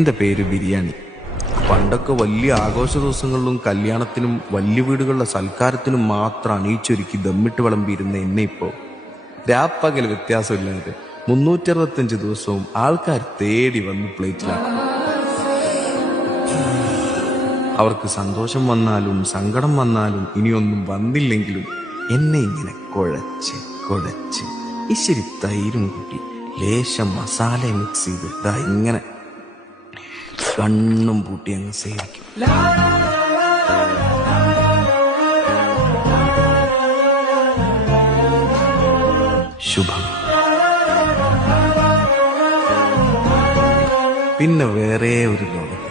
എൻ്റെ പേര് ബിരിയാണി. പണ്ടൊക്കെ വലിയ ആഘോഷ ദിവസങ്ങളിലും കല്യാണത്തിനും വലിയ വീടുകളിലെ സൽക്കാരത്തിനും മാത്രം അണിയിച്ചൊരുക്കി ദമ്മിട്ട് വിളമ്പിയിരുന്ന എന്നെ ഇപ്പോൾ രാപ്പകൽ വ്യത്യാസമില്ലാതെ 365 ദിവസവും ആൾക്കാർ തേടി വന്ന് പ്ലേറ്റിലാക്കും. അവർക്ക് സന്തോഷം വന്നാലും സങ്കടം വന്നാലും ഇനിയൊന്നും വന്നില്ലെങ്കിലും എന്നെ ഇങ്ങനെ കുഴച്ച് കുഴച്ച് ഇച്ചിരി തൈരും കൂട്ടി ലേശം മസാല മിക്സ് ചെയ്ത് ദാ ഇങ്ങനെ കണ്ണും പൂട്ടി അങ്ങ് സേവിക്കും. ശുഭം. പിന്നെ വേറെ ഒരു ലോകം.